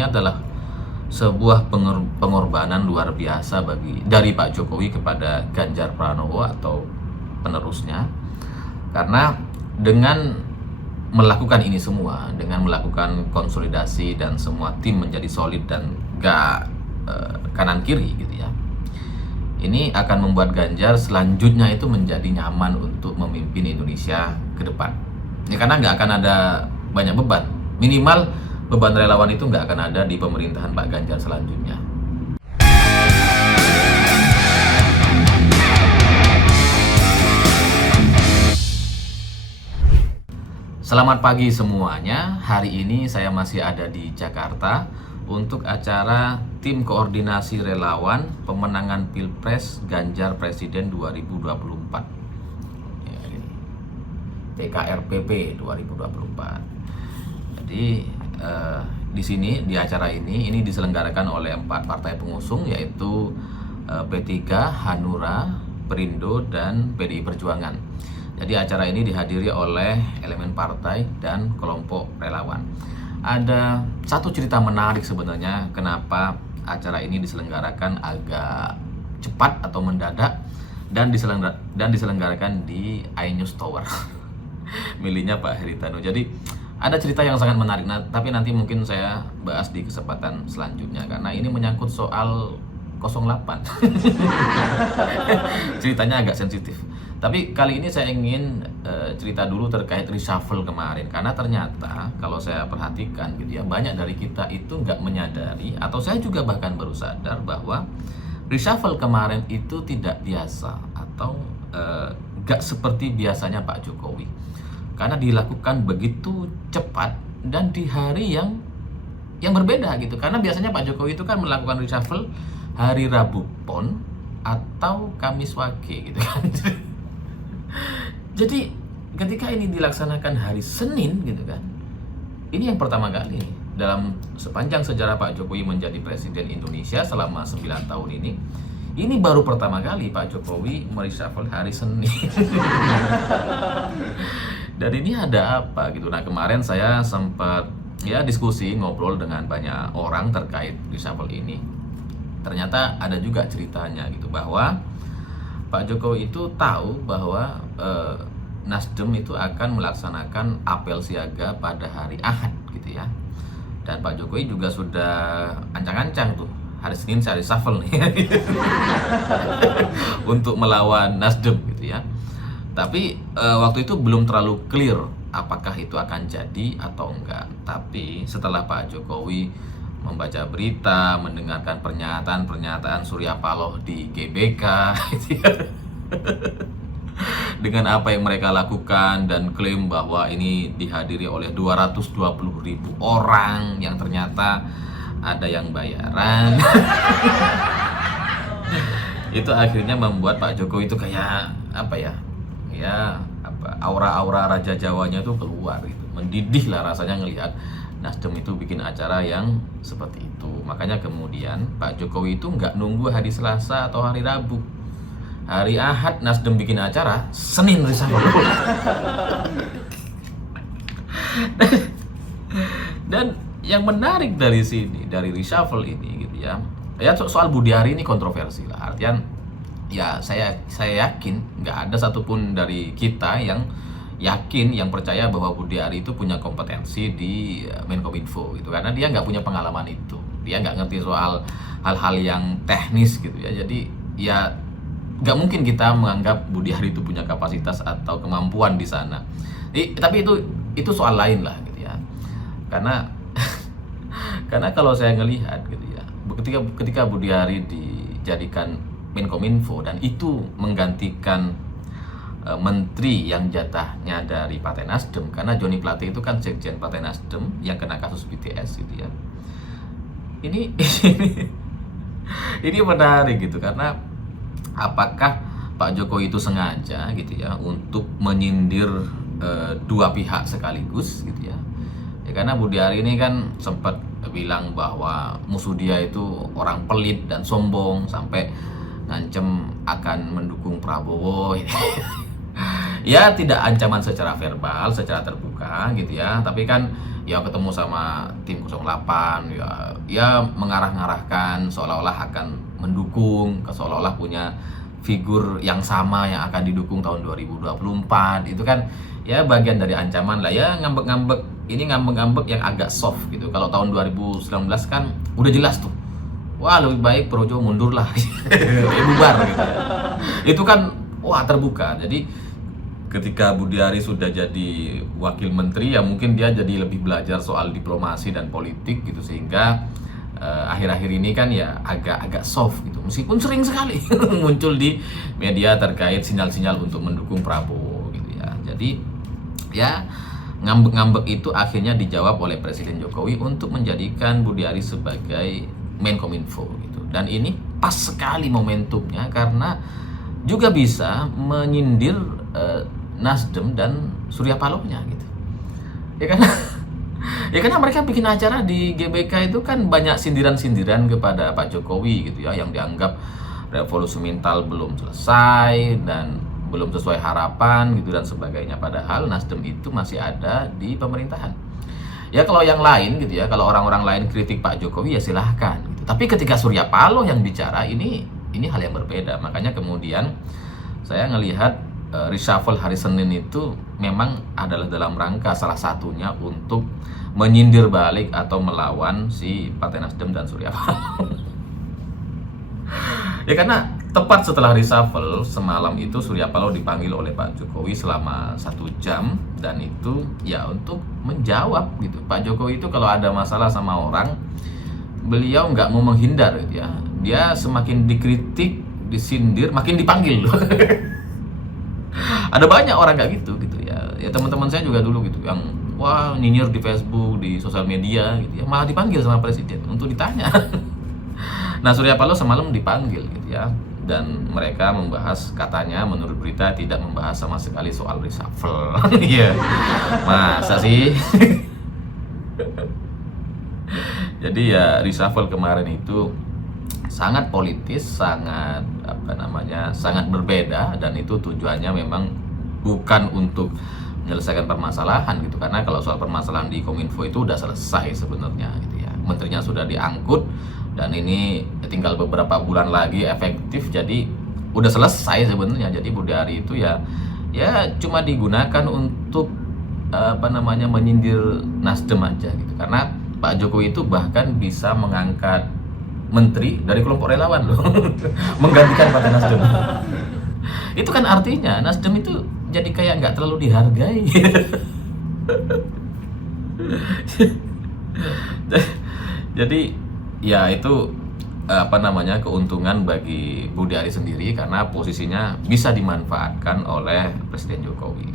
ini adalah sebuah pengorbanan luar biasa dari Pak Jokowi kepada Ganjar Pranowo atau penerusnya. Karena dengan melakukan ini semua, dengan melakukan konsolidasi dan semua tim menjadi solid dan gak kanan kiri gitu ya, ini akan membuat Ganjar selanjutnya itu menjadi nyaman untuk memimpin Indonesia ke depan. Ya, karena nggak akan ada banyak beban. Minimal beban relawan itu nggak akan ada di pemerintahan Pak Ganjar selanjutnya. Selamat pagi semuanya. Hari ini saya masih ada di Jakarta untuk acara Tim Koordinasi Relawan Pemenangan Pilpres Ganjar Presiden 2024. PKRPP 2024. Jadi di sini di acara ini diselenggarakan oleh 4 partai pengusung, yaitu P3, Hanura, Perindo, dan PDI Perjuangan. Jadi acara ini dihadiri oleh elemen partai dan kelompok relawan. Ada satu cerita menarik sebenarnya kenapa acara ini diselenggarakan agak cepat atau mendadak dan diselenggarakan di iNews Tower. Miliknya Pak Haritanu. Jadi ada cerita yang sangat menarik, tapi nanti mungkin saya bahas di kesempatan selanjutnya karena ini menyangkut soal 08. Ceritanya agak sensitif. Tapi kali ini saya ingin cerita dulu terkait reshuffle kemarin, karena ternyata kalau saya perhatikan gitu ya, banyak dari kita itu nggak menyadari, atau saya juga bahkan baru sadar bahwa reshuffle kemarin itu tidak biasa atau nggak seperti biasanya Pak Jokowi. Karena dilakukan begitu cepat dan di hari yang berbeda gitu. Karena biasanya Pak Jokowi itu kan melakukan reshuffle hari Rabu Pon atau Kamis Wage gitu kan. Jadi ketika ini dilaksanakan hari Senin gitu kan, ini yang pertama kali dalam sepanjang sejarah Pak Jokowi menjadi Presiden Indonesia selama 9 tahun ini baru pertama kali Pak Jokowi mereshuffle hari Senin. Dan ini ada apa gitu. Nah, kemarin saya sempat diskusi, ngobrol dengan banyak orang terkait reshuffle ini. Ternyata ada juga ceritanya gitu, bahwa Pak Jokowi itu tahu bahwa Nasdem itu akan melaksanakan apel siaga pada hari Ahad gitu ya. Dan Pak Jokowi juga sudah ancang-ancang tuh, hari Senin saya reshuffle nih untuk melawan Nasdem gitu ya. Tapi waktu itu belum terlalu clear apakah itu akan jadi atau enggak. Tapi setelah Pak Jokowi membaca berita, mendengarkan pernyataan Surya Paloh di GBK gitu ya, dengan apa yang mereka lakukan dan klaim bahwa ini dihadiri oleh 220.000 orang yang ternyata ada yang bayaran. Itu akhirnya membuat Pak Jokowi itu kayak aura-aura Raja Jawanya itu keluar gitu. Mendidih lah rasanya ngelihat Nasdem itu bikin acara yang seperti itu. Makanya kemudian Pak Jokowi itu nggak nunggu hari Selasa atau hari Rabu. Hari Ahad Nasdem bikin acara, Senin reshuffle. Dan yang menarik dari sini, dari reshuffle ini gitu ya, soal Budiari ini kontroversi lah. Artian ya saya yakin nggak ada satupun dari kita yang yakin, yang percaya bahwa Budiari itu punya kompetensi di Menkominfo gitu, karena dia nggak punya pengalaman itu, dia nggak ngerti soal hal-hal yang teknis gitu ya. Jadi ya nggak mungkin kita menganggap Budiari itu punya kapasitas atau kemampuan di sana. Tapi itu soal lain lah gitu ya, karena kalau saya ngelihat gitu ya, ketika Budiari dijadikan Menkominfo dan itu menggantikan menteri yang jatahnya dari Partai Nasdem, karena Joni Plate itu kan sekjen Partai Nasdem yang kena kasus BTS gitu ya. Ini menarik gitu, karena apakah Pak Jokowi itu sengaja gitu ya untuk menyindir dua pihak sekaligus gitu ya. Karena Budiari ini kan sempat bilang bahwa musuh dia itu orang pelit dan sombong, sampai ngancem akan mendukung Prabowo. Ya tidak ancaman secara verbal, secara terbuka gitu ya, tapi kan ya ketemu sama tim 08, ya mengarah-ngarahkan seolah-olah akan mendukung, seolah-olah punya figur yang sama yang akan didukung tahun 2024. Itu kan ya bagian dari ancaman lah, ya ngambek-ngambek. Ini ngambek-ngambek yang agak soft gitu. Kalau tahun 2019 kan udah jelas tuh, wah lebih baik Projo mundur lah, bubar gitu ya. Itu kan wah terbuka. Jadi ketika Budiari sudah jadi wakil menteri, ya mungkin dia jadi lebih belajar soal diplomasi dan politik gitu, sehingga akhir-akhir ini kan ya agak soft gitu, meskipun sering sekali muncul di media terkait sinyal-sinyal untuk mendukung Prabowo gitu ya. Jadi ya ngambek-ngambek itu akhirnya dijawab oleh Presiden Jokowi untuk menjadikan Budiari sebagai Menkominfo gitu. Dan ini pas sekali momentumnya, karena juga bisa menyindir Nasdem dan Surya Paloh-nya gitu. Ya kan? Ya karena mereka bikin acara di GBK itu kan banyak sindiran-sindiran kepada Pak Jokowi gitu ya, yang dianggap revolusi mental belum selesai dan belum sesuai harapan gitu dan sebagainya. Padahal Nasdem itu masih ada di pemerintahan. Ya kalau yang lain gitu ya, kalau orang-orang lain kritik Pak Jokowi ya silahkan gitu. Tapi ketika Surya Paloh yang bicara, ini hal yang berbeda. Makanya kemudian saya ngelihat reshuffle hari Senin itu memang adalah dalam rangka salah satunya untuk menyindir balik atau melawan si Partai Nasdem dan Surya Paloh. Ya karena tepat setelah reshuffle semalam itu Surya Paloh dipanggil oleh Pak Jokowi selama 1 jam, dan itu ya untuk menjawab gitu. Pak Jokowi itu kalau ada masalah sama orang, beliau nggak mau menghindar gitu ya. Dia semakin dikritik, disindir, makin dipanggil loh. Ada banyak orang kayak gitu ya. Ya teman-teman saya juga dulu gitu yang wah nyinyir di Facebook, di sosial media gitu ya, malah dipanggil sama presiden untuk ditanya. Nah, Surya Paloh semalam dipanggil gitu ya, dan mereka membahas, katanya menurut berita tidak membahas sama sekali soal reshuffle. Iya. Masa sih? Jadi ya reshuffle kemarin itu sangat politis, sangat sangat berbeda, dan itu tujuannya memang bukan untuk menyelesaikan permasalahan gitu, karena kalau soal permasalahan di Kominfo itu udah selesai sebenarnya gitu ya. Menterinya sudah diangkut dan ini tinggal beberapa bulan lagi efektif, jadi udah selesai sebenarnya. Jadi Budiari itu ya cuma digunakan untuk menyindir Nasdem aja gitu, karena Pak Jokowi itu bahkan bisa mengangkat menteri dari kelompok relawan loh, menggantikan Partai Nasdem. Itu kan artinya Nasdem itu jadi kayak nggak terlalu dihargai. Jadi ya itu keuntungan bagi Budiari sendiri, karena posisinya bisa dimanfaatkan oleh Presiden Jokowi.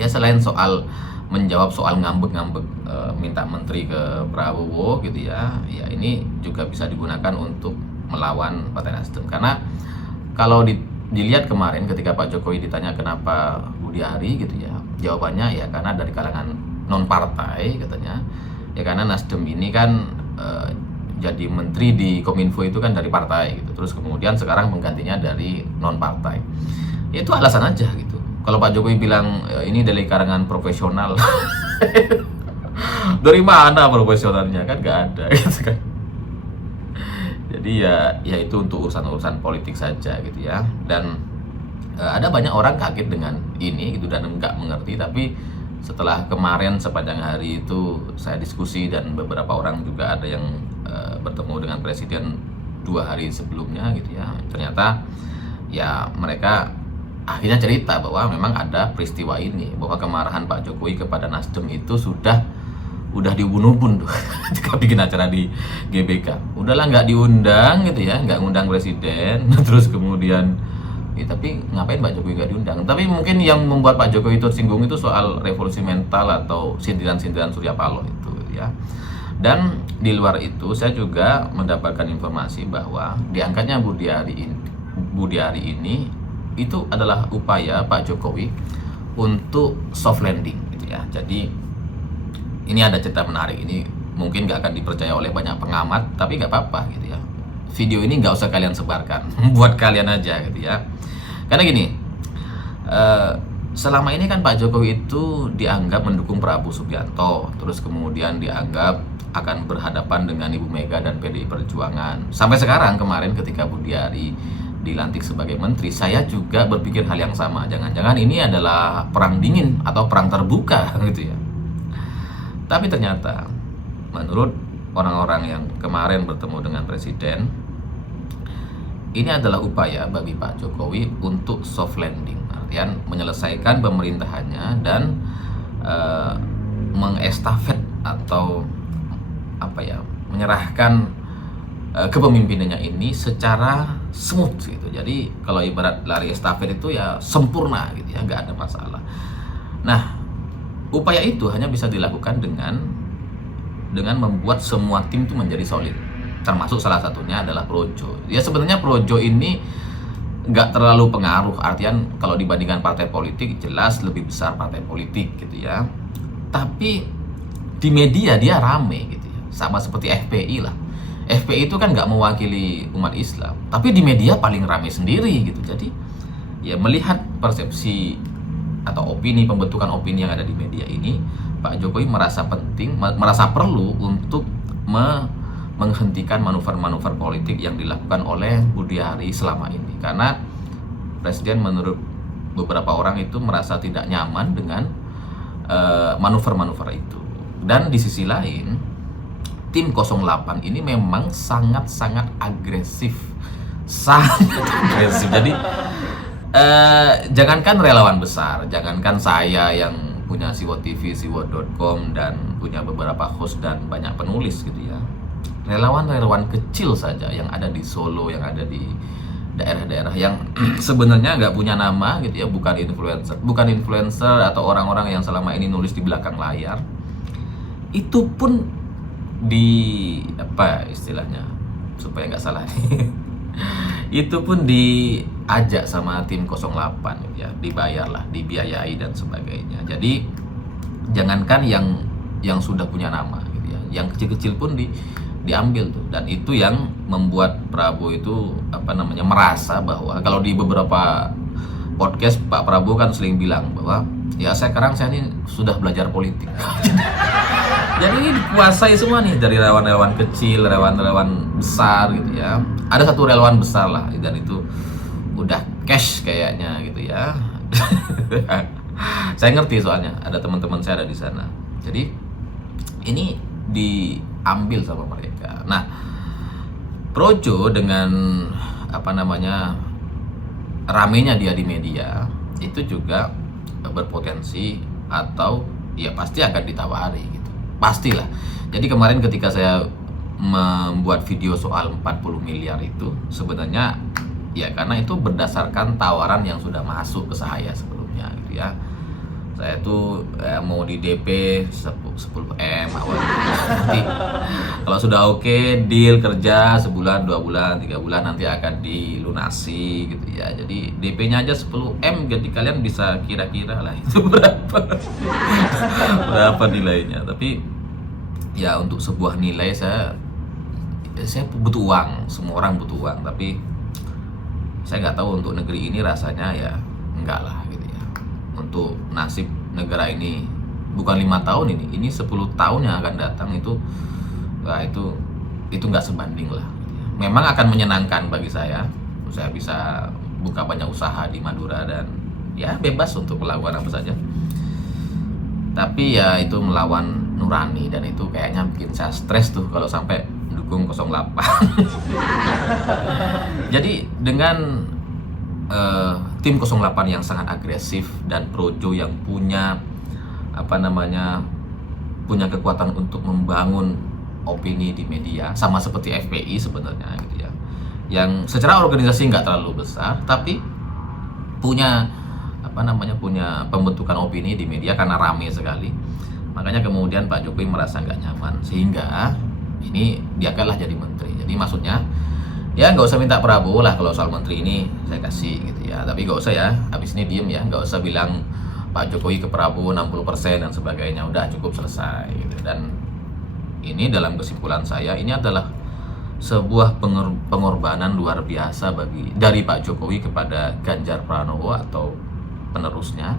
Ya selain soal menjawab soal ngambek-ngambek minta menteri ke Prabowo gitu ya, ya ini juga bisa digunakan untuk melawan Partai Nasdem. Karena kalau dilihat kemarin ketika Pak Jokowi ditanya kenapa Budiari gitu ya, jawabannya ya karena dari kalangan non partai katanya. Ya karena Nasdem ini kan jadi menteri di Kominfo itu kan dari partai gitu, terus kemudian sekarang menggantinya dari non partai. Itu alasan aja gitu. Kalau Pak Jokowi bilang ini dari kalangan profesional, dari mana profesionalnya, kan nggak ada gitu kan. Jadi ya itu untuk urusan politik saja gitu ya. Dan ada banyak orang kaget dengan ini gitu dan nggak mengerti. Tapi setelah kemarin sepanjang hari itu saya diskusi, dan beberapa orang juga ada yang bertemu dengan presiden 2 hari sebelumnya gitu ya, ternyata ya mereka akhirnya cerita bahwa memang ada peristiwa ini, bahwa kemarahan Pak Jokowi kepada Nasdem itu udah diubun-ubun tuh ketika bikin acara di GBK. Udahlah nggak diundang gitu ya, nggak ngundang presiden. Terus kemudian ya, tapi ngapain Pak Jokowi nggak diundang? Tapi mungkin yang membuat Pak Jokowi tersinggung itu soal revolusi mental atau sindiran-sindiran Surya Paloh itu ya. Dan di luar itu saya juga mendapatkan informasi bahwa diangkatnya Budiari ini itu adalah upaya Pak Jokowi untuk soft landing gitu ya. Jadi ini ada cerita menarik, ini mungkin gak akan dipercaya oleh banyak pengamat, tapi gak apa-apa gitu ya. Video ini gak usah kalian sebarkan, buat kalian aja gitu ya. Karena gini, selama ini kan Pak Jokowi itu dianggap mendukung Prabowo Subianto, terus kemudian dianggap akan berhadapan dengan Ibu Mega dan PDI Perjuangan. Sampai sekarang, kemarin ketika Budiari dilantik sebagai menteri, saya juga berpikir hal yang sama. Jangan-jangan ini adalah perang dingin atau perang terbuka gitu ya. Tapi ternyata menurut orang-orang yang kemarin bertemu dengan Presiden, ini adalah upaya bagi Pak Jokowi untuk soft landing, artian menyelesaikan pemerintahannya dan mengestafet atau menyerahkan kepemimpinannya ini secara smooth gitu. Jadi kalau ibarat lari estafet itu ya sempurna gitu ya, nggak ada masalah. Nah, upaya itu hanya bisa dilakukan dengan membuat semua tim itu menjadi solid. Termasuk salah satunya adalah Projo. Ya sebenarnya Projo ini nggak terlalu pengaruh, artian kalau dibandingkan partai politik jelas lebih besar partai politik gitu ya. Tapi di media dia rame gitu ya, sama seperti FPI lah. FPI itu kan nggak mewakili umat Islam, tapi di media paling rame sendiri gitu. Jadi ya melihat persepsi atau opini, pembentukan opini yang ada di media ini, Pak Jokowi merasa penting, merasa perlu untuk menghentikan manuver-manuver politik yang dilakukan oleh Budiari selama ini. Karena Presiden menurut beberapa orang itu merasa tidak nyaman dengan manuver-manuver itu. Dan di sisi lain, tim 08 ini memang sangat-sangat agresif. Sangat agresif. Jadi jangankan relawan besar, jangankan saya yang punya Siwo TV, siwo.com dan punya beberapa host dan banyak penulis gitu ya. Relawan-relawan kecil saja yang ada di Solo, yang ada di daerah-daerah yang sebenarnya nggak punya nama gitu ya, bukan influencer atau orang-orang yang selama ini nulis di belakang layar, itu pun istilahnya supaya nggak salah itu pun diajak sama tim 08 gitu ya, dibayarlah, dibiayai dan sebagainya. Jadi jangankan yang sudah punya nama gitu ya, yang kecil-kecil pun diambil tuh. Dan itu yang membuat Prabowo itu merasa bahwa kalau di beberapa podcast Pak Prabowo kan sering bilang bahwa ya sekarang saya ini sudah belajar politik. Jadi ini dikuasai semua nih, dari relawan-relawan kecil, relawan-relawan besar gitu ya. Ada satu relawan besar lah dan itu udah cash kayaknya gitu ya. Saya ngerti soalnya ada teman-teman saya ada di sana. Jadi ini diambil sama mereka. Nah, Projo dengan ramenya dia di media itu juga berpotensi atau ya pasti akan ditawari gitu. Pastilah. Jadi kemarin ketika saya membuat video soal 40 miliar itu sebenarnya ya karena itu berdasarkan tawaran yang sudah masuk ke saya sebelumnya gitu ya. Saya tuh mau di DP 10M awalnya. Nanti kalau sudah oke, deal kerja sebulan, 2 bulan, 3 bulan nanti akan dilunasi gitu ya. Jadi DP-nya aja 10M, jadi kalian bisa kira-kira lah itu berapa nilainya. Tapi ya untuk sebuah nilai saya butuh uang, semua orang butuh uang, tapi saya nggak tahu untuk negeri ini rasanya ya enggak lah gitu ya. Untuk nasib negara ini bukan 5 tahun ini 10 tahun yang akan datang itu nggak sebanding lah gitu ya. Memang akan menyenangkan bagi saya bisa buka banyak usaha di Madura dan ya bebas untuk melakukan apa saja, tapi ya itu melawan nurani dan itu kayaknya bikin saya stres tuh kalau sampai mendukung 08. Jadi dengan tim 08 yang sangat agresif dan Projo yang punya punya kekuatan untuk membangun opini di media, sama seperti FPI sebenarnya gitu ya, yang secara organisasi nggak terlalu besar tapi punya punya pembentukan opini di media karena rame sekali. Makanya kemudian Pak Jokowi merasa nggak nyaman sehingga ini dia kalah jadi menteri. Jadi maksudnya ya nggak usah minta Prabowo lah kalau soal menteri ini saya kasih gitu ya, tapi nggak usah ya habis ini diem ya, nggak usah bilang Pak Jokowi ke Prabowo 60% dan sebagainya, udah cukup selesai gitu. Dan ini dalam kesimpulan saya ini adalah sebuah pengorbanan luar biasa dari Pak Jokowi kepada Ganjar Pranowo atau penerusnya,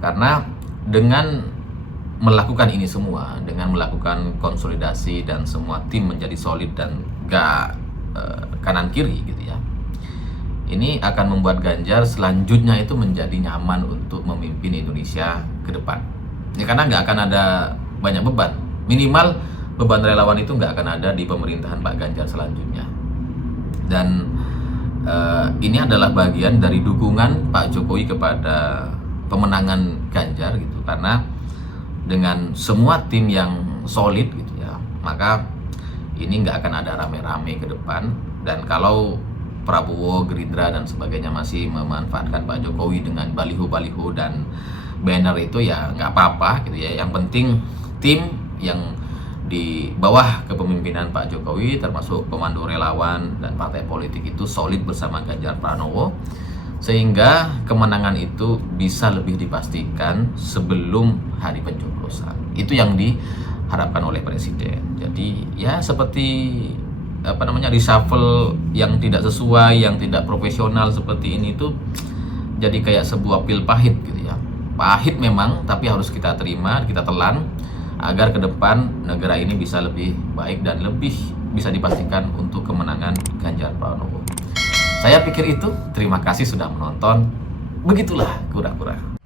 Karena dengan melakukan ini semua, dengan melakukan konsolidasi dan semua tim menjadi solid dan gak kanan kiri gitu ya, ini akan membuat Ganjar selanjutnya itu menjadi nyaman untuk memimpin Indonesia ke depan. Ya, karena nggak akan ada banyak beban, minimal beban relawan itu nggak akan ada di pemerintahan Pak Ganjar selanjutnya. Dan ini adalah bagian dari dukungan Pak Jokowi kepada pemenangan Ganjar gitu, karena dengan semua tim yang solid gitu ya, maka ini nggak akan ada rame-rame ke depan. Dan kalau Prabowo, Gerindra dan sebagainya masih memanfaatkan Pak Jokowi dengan baliho-baliho dan banner itu, ya nggak apa-apa gitu ya. Yang penting tim yang di bawah kepemimpinan Pak Jokowi, termasuk komando relawan dan partai politik, itu solid bersama Ganjar Pranowo, sehingga kemenangan itu bisa lebih dipastikan sebelum hari pencoblosan. Itu yang diharapkan oleh Presiden. Jadi ya seperti reshuffle yang tidak sesuai, yang tidak profesional seperti ini tuh jadi kayak sebuah pil pahit gitu ya. Pahit memang, tapi harus kita terima, kita telan agar ke depan negara ini bisa lebih baik dan lebih bisa dipastikan untuk kemenangan Ganjar Pranowo. Saya pikir itu. Terima kasih sudah menonton. Begitulah kura-kura.